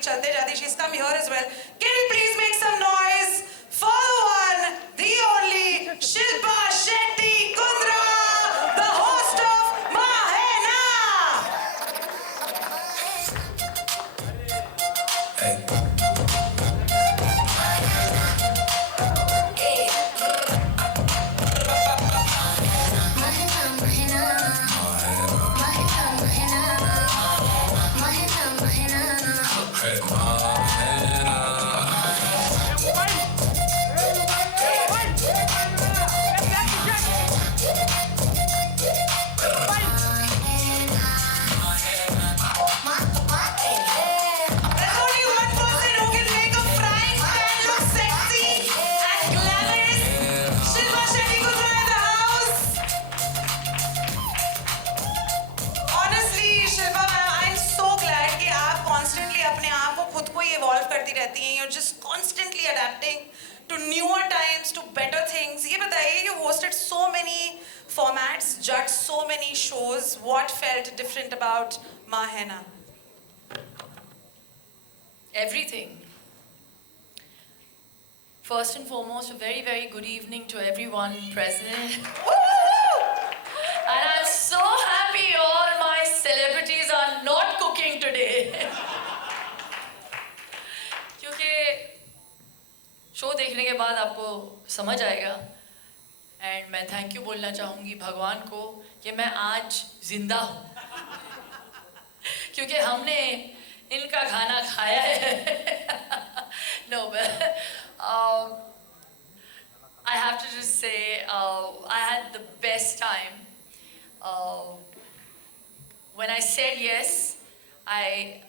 चलते जाती, she's come here as well. Can you please make some noise for the one, the only Shilpa Shetty Kundra, the host of Mahena. Hey. There's only one person who can make a frying pan look sexy and glamorous. Shilpa Shetty Kundra in the house. Honestly, Shilpa ma'am, I'm so glad कि आप constantly अपने आप को खुद को ही evolve करती रहती हैं. You're just constantly adapting to newer times, to better things. ये बताइए, you hosted so many formats, judged so many shows. What felt different about Mahena? Everything. First and foremost, a very, very good evening to everyone present. And I'm so happy all my celebrities are not cooking today. क्योंकि show देखने के बाद आपको समझ आएगा. And मैं thank you बोलना चाहूँगी भगवान को कि मैं आज जिंदा हूँ. क्योंकि हमने इनका खाना खाया है. No, but I have to just say I had the best time. When I said yes, I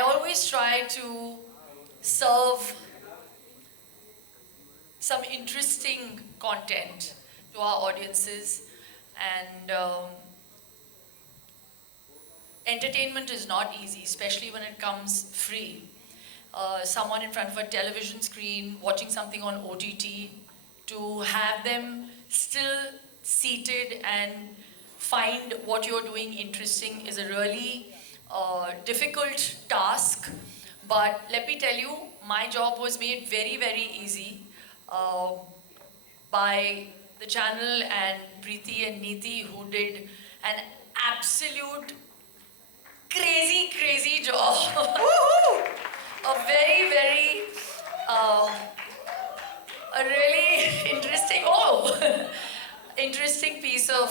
always try to serve some interesting content to our audiences, and entertainment is not easy, especially when it comes free. Someone in front of a television screen watching something on OTT, to have them still seated and find what you're doing interesting is a really difficult task. But let me tell you, my job was made very, very easy by the channel and Preeti and Neeti, who did an absolute crazy, crazy job. A very, very, a really interesting, interesting piece of,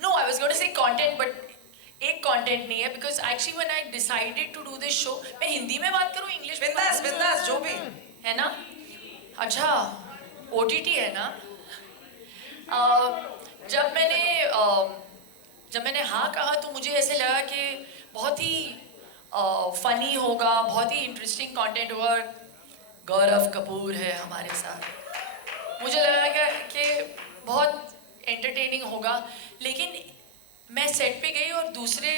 no, I was going to say content, but एक content नहीं है, because actually when I decided to do this show, मैं हिंदी में बात करूँ, English में बात करूँ, बिंदास जो भी है ना? अच्छा, OTT है ना? जब मैंने हाँ कहा तो मुझे ऐसे लगा कि बहुत ही फनी होगा, बहुत ही इंटरेस्टिंग कंटेंट होगा. गौरव कपूर है हमारे साथ. मुझे लगा कि बहुत एंटरटेनिंग होगा. लेकिन मैं सेट पे गई और दूसरे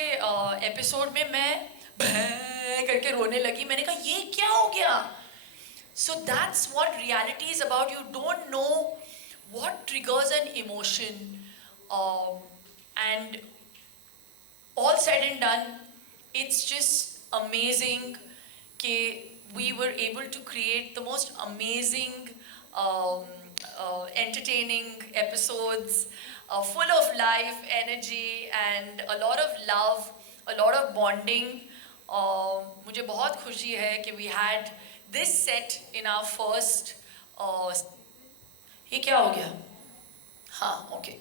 एपिसोड में मैं भैं करके रोने लगी. मैंने कहा ये क्या हो गया? So that's what reality is about. You don't know what triggers an emotion, and all said and done, it's just amazing that we were able to create the most amazing, entertaining episodes, full of life, energy, and a lot of love, a lot of bonding. मुझे बहुत खुशी है कि we had this set in our first. ये क्या हो गया? हाँ, okay.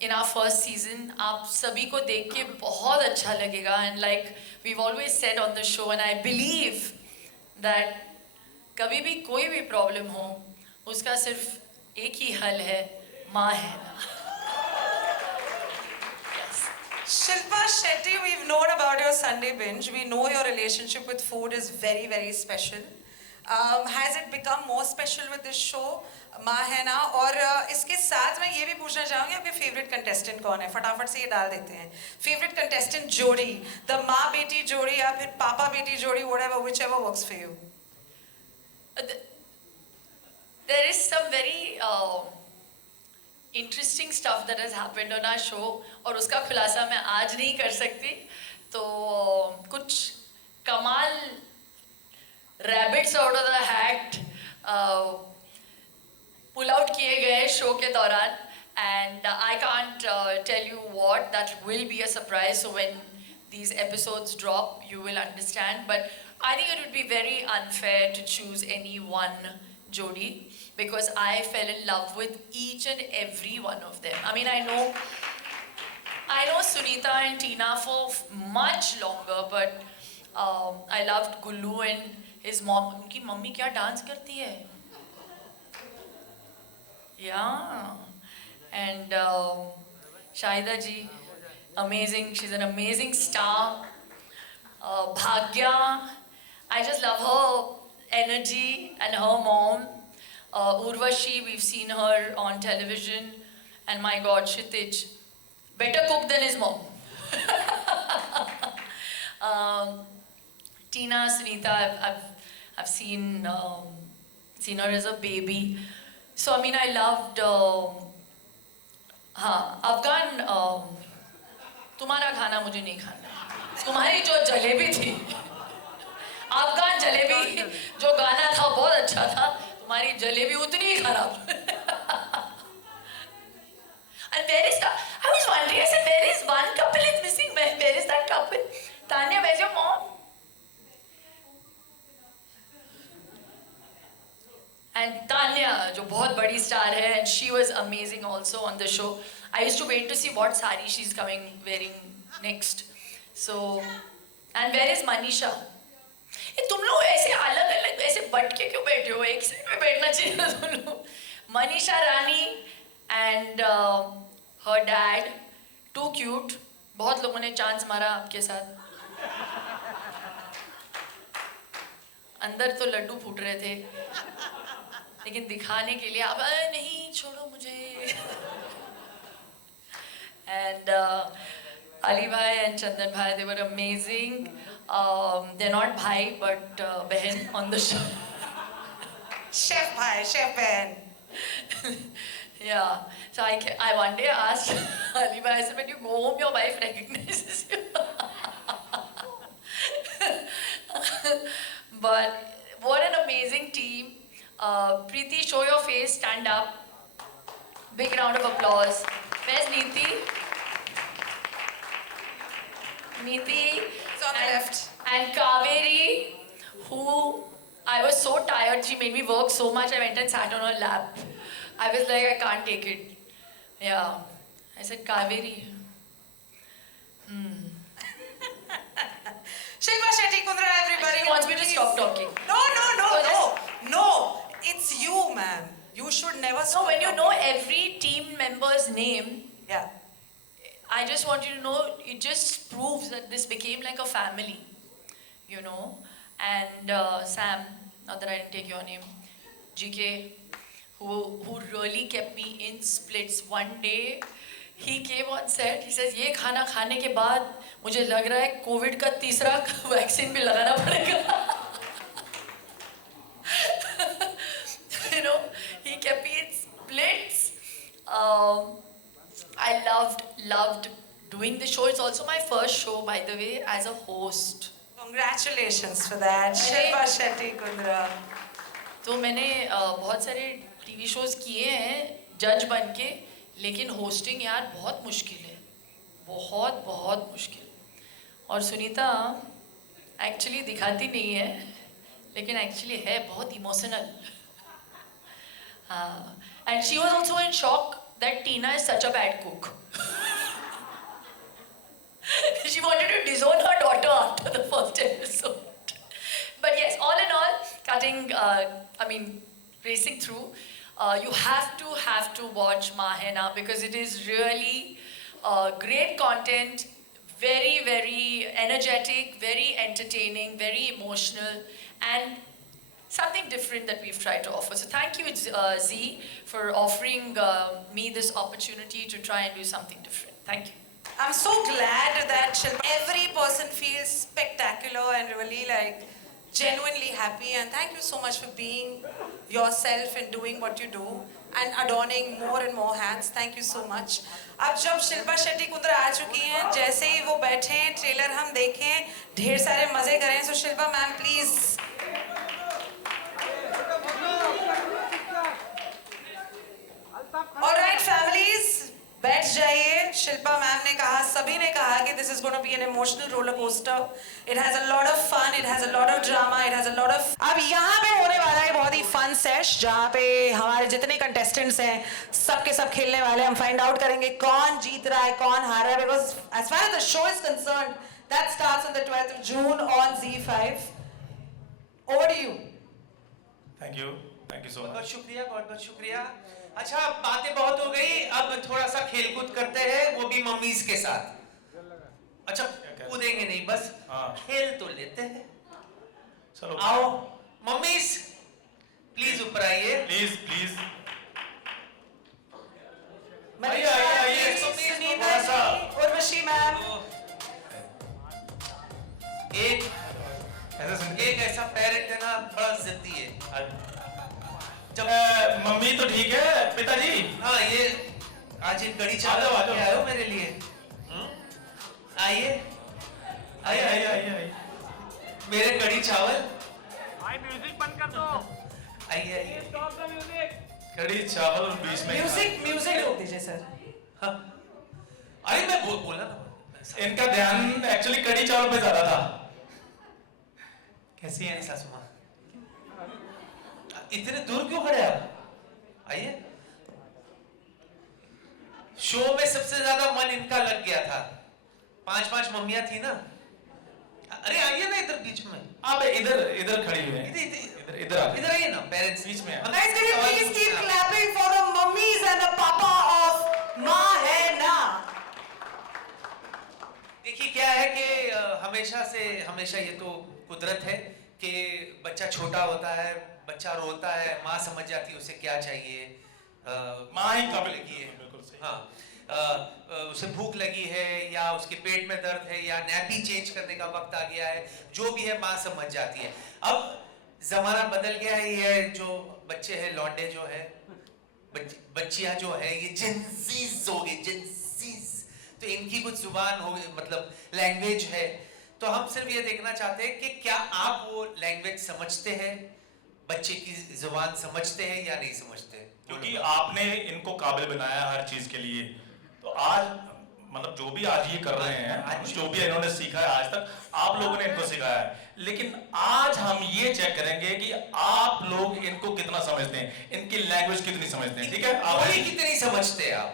In our first season, आप सभी को देख के बहुत अच्छा लगेगा. And like we've always said on the show, and I believe that कभी भी कोई भी problem हो, उसका सिर्फ एक ही हल है, माँ है ना. Shilpa Shetty, we've known about your Sunday binge. We know your relationship with food is very, very special. Has it become more special with this show, Mahena? और इसके साथ मैं ये भी पूछना चाहूँगी, आपके favorite contestant कौन है? फटाफट से ये डाल देते हैं. Favorite contestant जोड़ी, the माँ बेटी जोड़ी या फिर पापा बेटी जोड़ी, whatever, whichever works for you. There is some very interesting stuff that has happened on our show और उसका खुलासा मैं आज नहीं कर सकती तो कुछ कमाल rabbits out of the hat pull out किए गए शो के दौरान and I can't tell you what, that will be a surprise, so when these episodes drop you will understand, but I think it would be very unfair to choose any one Jodi because I fell in love with each and every one of them. I mean, I know Sunita and Tina for much longer, but I loved Gullu and his mom. उनकी mummy क्या dance करती है? Yeah. And Shahida ji, amazing. She's an amazing star. Bhagya, I just love her energy and her mom. Urvashi, we've seen her on television. And my God, Kshitij, better cook than his mom. Tina, Sunita, I've seen her as a baby. So I mean, I loved Afghan तुम्हारा खाना मुझे नहीं खाना है तुम्हारी जो जलेबी थी अफगान जलेबी जो गाना था बहुत अच्छा था तुम्हारी जलेबी उतनी ही खराब and where is that I was wondering I said where is one couple is missing where is that couple Tanya where's your mom and Tanya, जो बहुत बड़ी स्टार है, and she was amazing also on the show. I used to wait to see what sari she's coming wearing next. So, and where is Manisha? ये तुम लोग ऐसे अलग-अलग ऐसे बट के क्यों बैठे हो? एक साइड में बैठना चाहिए था तुम लोग. Manisha Rani and her dad, too cute. बहुत लोगों ने चांस मारा आपके साथ. अंदर तो लड्डू फूट रहे थे. लेकिन दिखाने के लिए आप नहीं छोड़ो मुझे and Ali bhai and Chandan bhai they were amazing they're not bhai but behan on the show chef bhai chef behan yeah so I one day asked Ali bhai I said when you go home your wife recognizes you but what an amazing team. Preeti, show your face, stand up. Big round of applause. Where's Neeti? Neeti. It's on the left. And Kaveri, who I was so tired, she made me work so much, I went and sat on her lap. I was like, I can't take it. Yeah. I said, Kaveri. Shilpa Shetty Kundra, everybody. She wants me to stop talking. No. It's you, ma'am. You should never stop. No, when you talking. know every team member's name, Yeah. I just want you to know, it just proves that this became like a family, you know. And Sam, not that I didn't take your name, GK, who really kept me in splits. One day, he came on set, he says, ये खाना खाने के बाद मुझे लग रहा है Covid का तीसरा वैक्सीन भी लगाना पड़ेगा. You know, he kept me in splits. I loved doing the show. It's also my first show, by the way, as a host. Congratulations for that, Shilpa Shetty Kundra. तो मैंने बहुत सारे TV shows किए हैं जज बन के लेकिन होस्टिंग यार बहुत मुश्किल है बहुत मुश्किल और सुनीता एक्चुअली दिखाती नहीं है लेकिन एक्चुअली है बहुत emotional and she was also in shock that Tina is such a bad cook. She wanted to disown her daughter after the first episode. But yes, all in all, racing through, you have to watch Ma Hai Na because it is really great content, very, very energetic, very entertaining, very emotional, and something different that we've tried to offer. So thank you, Z, for offering me this opportunity to try and do something different. Thank you. I'm so glad that every person feels spectacular and really like genuinely happy, and thank you so much for being yourself and doing what you do. and adorning more and more hands. Thank you so much. अब जब शिल्पा शेट्टी कुंद्रा आ चुकी हैं, जैसे ही वो बैठे, trailer हम देखें, ढेर सारे मजे करें. So Shilpa ma'am please. All right families, बैठ जाइए. शिल्पा मैम ने कहा, सभी ने कहा कि this is going to be an emotional roller coaster. It has a lot of fun, it has a lot of drama, it has a lot of. अब यहाँ पे होने वाला है बहुत ही fun sesh, जहाँ पे हमारे जितने contestants हैं, सब के सब खेलने वाले. हम find out करेंगे कौन जीत रहा है, कौन हार रहा है. Because as far as the show is concerned, that starts on the 12th of June on Z5. Over to you. Thank you so बहुत मच. शुक्रिया, बहुत शुक्रिया. अच्छा, बातें बहुत हो गई, अब थोड़ा सा खेलकूद करते हैं, वो भी मम्मीज के साथ. अच्छा, कूदेंगे नहीं, बस खेल तो लेते हैं. चलो आओ मम्मीज, प्लीज ऊपर आइए. प्लीज आइए, सुनीता जी, उर्वशी मैम. एक ऐसा पेरेंट है ना, बड़ा जिद्दी है. जब मम्मी तो ठीक है, पिताजी. हाँ, ये आज एक कड़ी चावल आ जाओ. आए हो मेरे लिए. आइए आइए. मेरे कड़ी चावल. म्यूजिक बंद कर दो. आइए. कड़ी चावल और बीच में म्यूजिक रोक दीजिए सर. हाँ. अरे मैं बोला ना, इनका ध्यान एक्चुअली कड़ी चावल पे ज्यादा था. कैसी है सासू माँ? इतने दूर क्यों खड़े आप? आइए. शो में सबसे ज्यादा मन इनका लग गया था. 5 मम्मियां थी ना. अरे आइए ना इधर बीच में. आप इधर खड़ी हुई हैं. इधर आइए ना, पेरेंट्स बीच में. Guys, can you please keep clapping for the mummies and the papa of माँ है ना. देखिए क्या है कि हमेशा ये तो कुदरत है कि बच्चा छोटा होता है, बच्चा रोता है, माँ समझ जाती है उसे क्या चाहिए. माँ ही भूख लगी है. बिल्कुल सही. हाँ, उसे भूख लगी है या उसके पेट में दर्द है या नैपी चेंज करने का वक्त आ गया है, जो भी है माँ समझ जाती है. अब जमाना बदल गया है. ये जो बच्चे हैं, लौंडे जो है, बच्चियां जो है, ये जिनसीज हो गए, जिनसीज. तो इनकी कुछ जुबान हो गई, मतलब लैंग्वेज है. तो हम सिर्फ ये देखना चाहते हैं कि क्या आप वो लैंग्वेज समझते हैं, बच्चे की जुबान समझते हैं या नहीं समझते. क्योंकि आपने इनको काबिल बनाया हर चीज के लिए. तो आज मतलब जो भी आज ये कर रहे हैं, जो भी इन्होंने सीखा है आज तक, आप लोगों ने इनको सिखाया है. लेकिन आज हम ये चेक करेंगे कि आप लोग इनको कितना समझते हैं, इनकी लैंग्वेज कितनी समझते हैं. ठीक है, आप कितनी समझते हैं आप?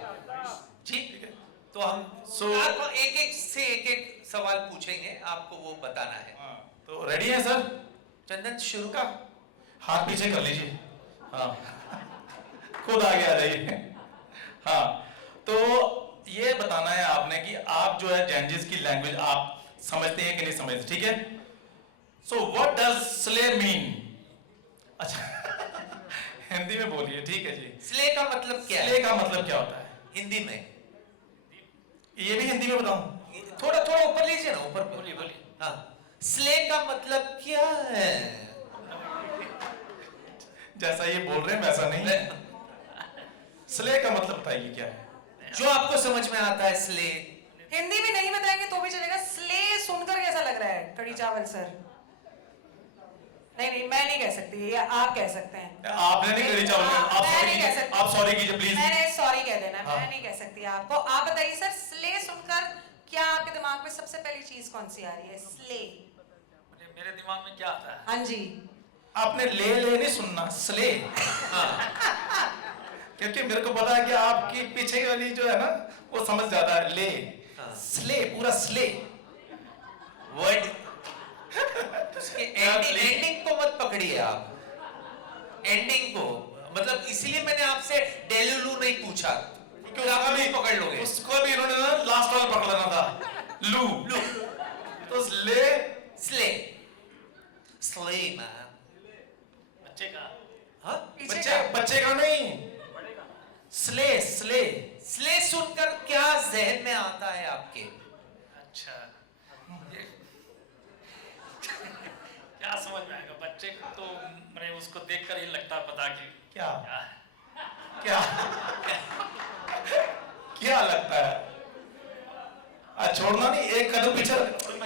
ठीक है. तो हम आपको एक सवाल पूछेंगे, आपको वो बताना है. तो रेडी है सर? चंदन शुरू का. हाथ पीछे कर लीजिए. हाँ, खुद आगे आ जाइए. हाँ, तो ये बताना है आपने कि आप जो है जेंजिस की लैंग्वेज आप समझते हैं कि नहीं समझते. ठीक है. So what does slay mean? अच्छा हिंदी में बोलिए. ठीक है जी. स्ले का मतलब क्या है? स्ले का मतलब क्या होता है हिंदी में? ये भी हिंदी में बताऊं? थोड़ा ऊपर लीजिए ना, ऊपर बोलिए. हाँ, स्ले का मतलब क्या है? जैसा ये बोल रहे हैं वैसा नहीं. स्ले का मतलब बताइए क्या है जो आपको समझ में आता है. स्ले हिंदी में नहीं बताएंगे तो भी चलेगा. स्ले सुनकर कैसा लग रहा है? कड़ी चावल सर. नहीं, मैं नहीं कह सकती, ये आप कह सकते हैं. आपने नहीं कड़ी चावल. आप मैं नहीं कह सकती. आप सॉरी कीजिए प्लीज. मैंने सॉरी कह देना. हाँ. मैं नहीं कह सकती आपको. आप बताइए सर, स्ले सुनकर क्या आपके दिमाग में सबसे पहली चीज कौन सी आ रही है? स्ले. मेरे दिमाग में क्या आता है? हाँ जी. आपने ले नहीं सुनना, स्ले. क्योंकि मेरे को पता है कि आपकी पीछे वाली जो है ना, वो समझ जाता है. ले, स्ले, पूरा स्ले वर्ड. उसके एंडिंग को मत पकड़िए आप. एंडिंग को मतलब इसलिए मैंने आपसे डेलुलू नहीं पूछा, क्योंकि आप भी पकड़ लोगे. उसको भी इन्होंने ना लास्ट वाला पकड़ लेना था. लू. तो ले, स्ले. Slay man. बच्चे का. हाँ, बच्चे का नहीं. स्ले. स्ले सुनकर क्या जहन में आता है आपके? अच्छा, क्या समझ में आएगा बच्चे को? तो मैंने उसको देखकर ही लगता पता कि क्या? क्या क्या लगता है? छोड़ना नहीं, एक कदम पीछे,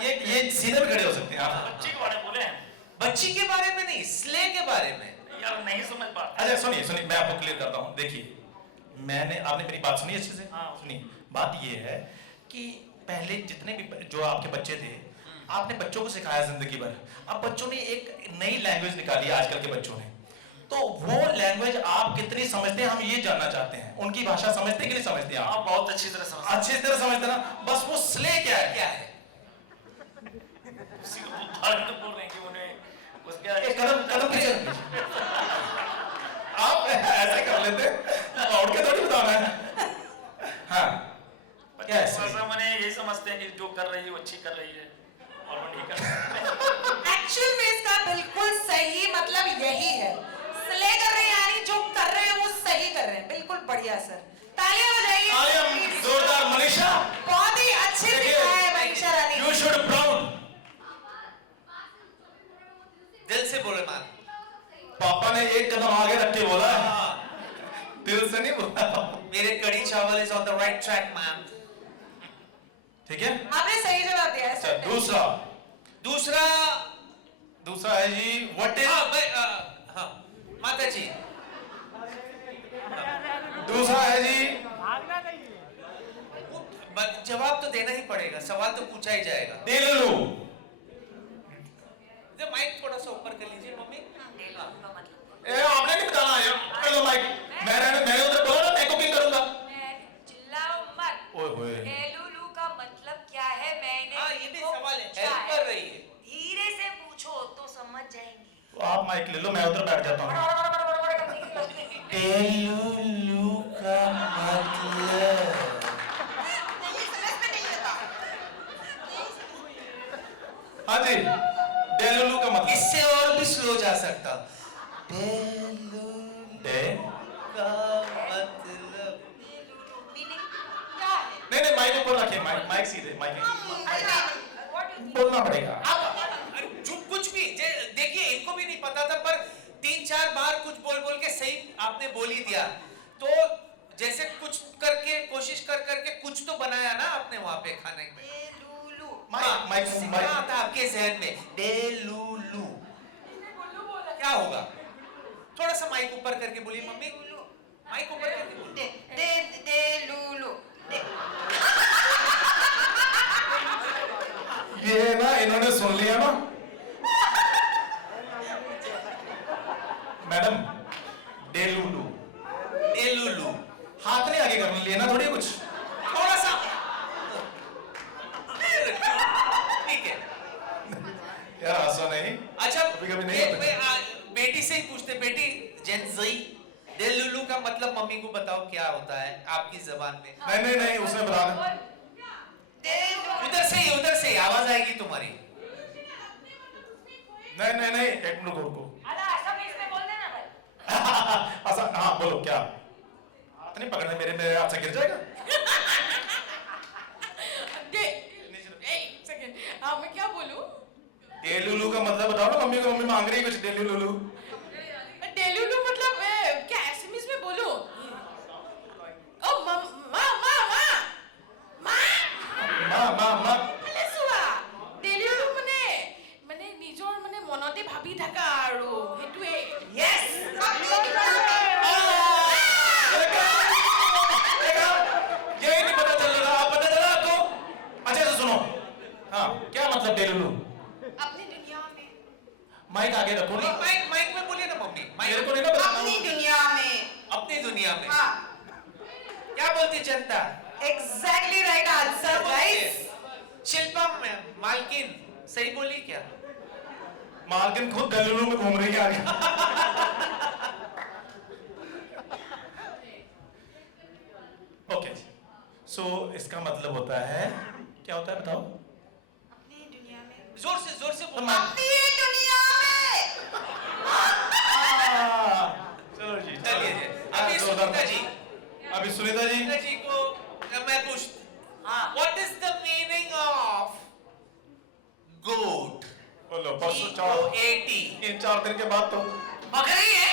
ये सीधे भी खड़े हो सकते हैं आप। बच्ची के बारे में बोले हैं बच्ची के बारे में नहीं, स्ले के बारे में। यार नहीं समझ पाते। अच्छा सुनिए सुनिए, मैं आपको क्लियर करता हूँ। देखिए, आपने मेरी बात सुनी अच्छे से? हाँ। सुनिए, बात ये है कि पहले जितने भी जो आपके बच्चे थे, आपने बच्चों को सिखाया जिंदगी भर। अब बच्चों ने एक नई लैंग्वेज निकाली है आजकल के बच्चों ने, तो वो लैंग्वेज आप कितनी समझते हैं, हम ये जानना चाहते हैं। उनकी भाषा समझते कि नहीं समझते आप? आप बहुत अच्छी तरह समझते अच्छी तरह समझते ना। बस वो स्ले क्या है? क्या है? उसी को बात तो बोल रहे हैं कि उन्हें उसके एक कदम पीछे आप ऐसे कर लेते, उड़ के थोड़ी बताना है। हाँ, क्या है? ऐसा मैंने यही समझते हैं कि जो कर रही है वो अच्छी कर रही है और वो नहीं कर रही। एक्चुअल में इसका बिल्कुल सही मतलब यही है। स्ले कर रहे हैं यानी जो कर रहे हैं वो सही कर रहे हैं। बिल्कुल बढ़िया सर, तालियां बजाइए। जोरदार मनीषा, बहुत ही अच्छे सिखाया है Manisha Rani. You should proud. दिल से बोले मान। पापा ने एक कदम आगे रख के बोला है, हाँ, दिल से नहीं बोला। मेरे कड़ी चावल is on the right track ma'am. ठीक है, आपने सही जवाब दिया है अच्छा सर। दूसरा है जी, व्हाट इज, हाँ माता जी। दूसरा है जी, जवाब तो देना ही पड़ेगा, सवाल तो पूछा ही जाएगा। डेलुलु। माइक थोड़ा सा ऊपर कर लीजिए मम्मी। आपने नहीं बताना यार, चलो माइक, मैंने उधर बोला ना मैं कुकिंग करूंगा। चिल्लाओ मत। ओए होए, डेलुलु का मतलब क्या है? मैंने हाँ ये भी इनको सवाल है, पूछा हेल्प कर रही है। धीरे से पूछो तो समझ जाएंगी। तो आप माइक ले लो, मैं उधर बैठ जाता हूँ। डेलुलु का मतलब, हाँ जी, डेलुलु का मतलब, इससे और भी स्लो जा सकता। डे, का मतलब मीनिंग क्या है? नहीं माइक ऊपर रखिए, माइक सीधे, बोलना पड़ेगा। कुछ भी देखिए, इनको भी नहीं पता था, पर 3-4 बार कुछ बोल बोल के सही आपने बोल ही दिया। तो जैसे कुछ करके कोशिश कर करके कुछ तो बनाया ना आपने वहां पे खाने में। डेलुलु। माइक क्या था आपके जहन में? डेलुलु क्या होगा? थोड़ा सा माइक ऊपर करके बोलिए मम्मी। माइक ऊपर करके बोलिए। डेलुलु। ये ना इन्होंने सुन लिया ना मैडम, डेलुलु। डेलुलु हाथ नहीं आगे करने लिए ना, थोड़ी कुछ थोड़ा सा ठीक है। यार, हंसो नहीं। अच्छा कभी नहीं होता। बेटी से ही पूछते, बेटी जेनज़ी, डेलुलु का मतलब मम्मी को बताओ क्या होता है आपकी जबान में। नहीं उसने बता दें। उधर से ही आवाज आएगी तुम्हारी। नहीं एक मिनट रुको। अरे ऐसा बीच में बोल देना भाई। अच्छा हाँ बोलो, क्या हाथ नहीं पकड़ने मेरे हाथ से गिर जाएगा। हाँ मैं क्या बोलूं? डेलुलु का मतलब बताओ ना, मम्मी को, मम्मी मांग रही है कुछ। डेलुलु डेलुलु मतलब क्या एसएमएस में बोलूं? ओ মা ভালে চোৱা ডেলিভাৰী মানে নিজৰ মানে মনতে ভাবি থাকা আৰু সেইটোৱে Yes. ये नहीं पता चल रहा, आप पता चला आपको? अच्छा तो सुनो, हाँ क्या मतलब डेलुलु? अपनी दुनिया में। माइक आगे रखो ना। माइक में बोलिए ना मम्मी। मेरे को नहीं ना बताना। अपनी दुनिया में। अपनी दुनिया में हाँ। क्या बोलती जनता? Exactly right answer, guys. Shilpa मालकिन सही बोली क्या? मालकिन खुद डेलुलु में घूम रही है आगे। ओके, सो इसका मतलब होता है, क्या होता है बताओ? अपनी दुनिया में। जोर से बोलो। अपनी दुनिया में। चलो जी, चलिए जी। अभी सुनीता जी को मैं पूछता, what is the meaning of GOAT? बोलो, परसों 3-4 दिन के बाद तो बकरी है।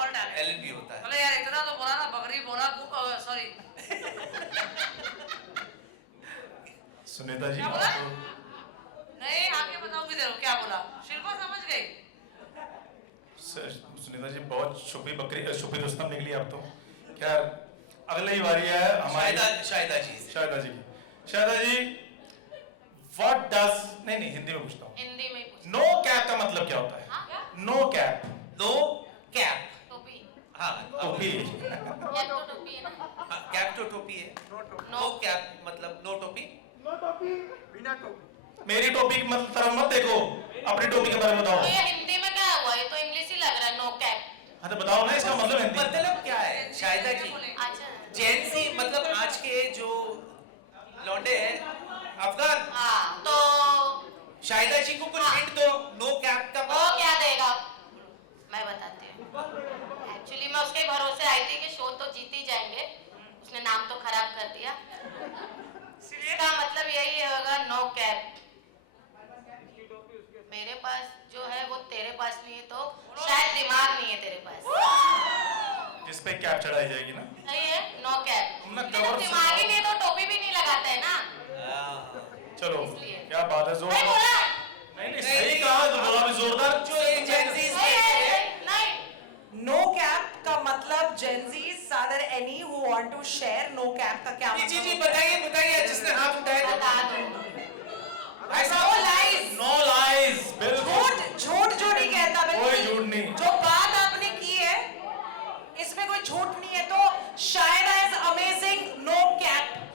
All talent. टैलेंट भी होता है। बोले यार इतना तो बोला ना, बकरी बोला, सॉरी सुनीता जी क्या बोला? आप तो- नहीं आगे बताऊंगी जरूर क्या बोला। शिल्पा समझ गई। सुनीता जी बहुत छुपी रुस्तम निकली आप तो। क्या अगली बारी है हमारी शायदा जी। शायदा जी की। शायदा जी व्हाट डज नहीं हिंदी में पूछता हूँ। हिंदी में पूछ। नो कैप का मतलब क्या होता है? No cap. No cap. टोपी हाँ टोपी। या तो टोपी है ना। कैप तो टोपी है। नो कैप मतलब नो टोपी। मेरी टोपी की मतलब तरफ मत देखो, अपनी टोपी के बारे में बताओ। तो ये हिंदी में क्या हुआ? ये तो इंग्लिश ही लग रहा है, नो कैप। हाँ तो बताओ ना इसका मतलब हिंदी। मतलब क्या है शायदा जी? अच्छा जेंसी मतलब आज के जो लौंडे हैं अफगान। हाँ तो शायदा जी को कुछ हिंट दो। नो कैप का वो क्या देगा मैं बताती हूँ। एक्चुअली मैं उसके भरोसे आई थी कि शो तो जीत ही जाएंगे, उसने नाम तो खराब कर दिया। इसका मतलब यही होगा नो कैप। मेरे पास जो है वो तेरे पास नहीं है, तो शायद दिमाग नहीं है तेरे पास। जिस पे कैप चढ़ाई जाएगी ना। सही है, नो कैप। तुमने तो कवर दिमाग ही नहीं है तो टोपी भी नहीं लगाता है ना। चलो इसलिए। क्या बात है जोर। नहीं बोला। नहीं सही कहा तो बोला भी जोरदार। जो ये जेंसी सही है, नहीं। No cap का मतलब Gen Zs are there any who want to share? No cap का क्या जी मतलब? जी बताइए बताइए जिसने हाथ उठाया बता दो। ऐसा No lies. नो लाइज बिल्कुल। झूठ जो नहीं कहता बिल्कुल। कोई झूठ नहीं। जो बात आपने की है इसमें कोई झूठ नहीं है, तो शायद इज अमेजिंग नो कैप।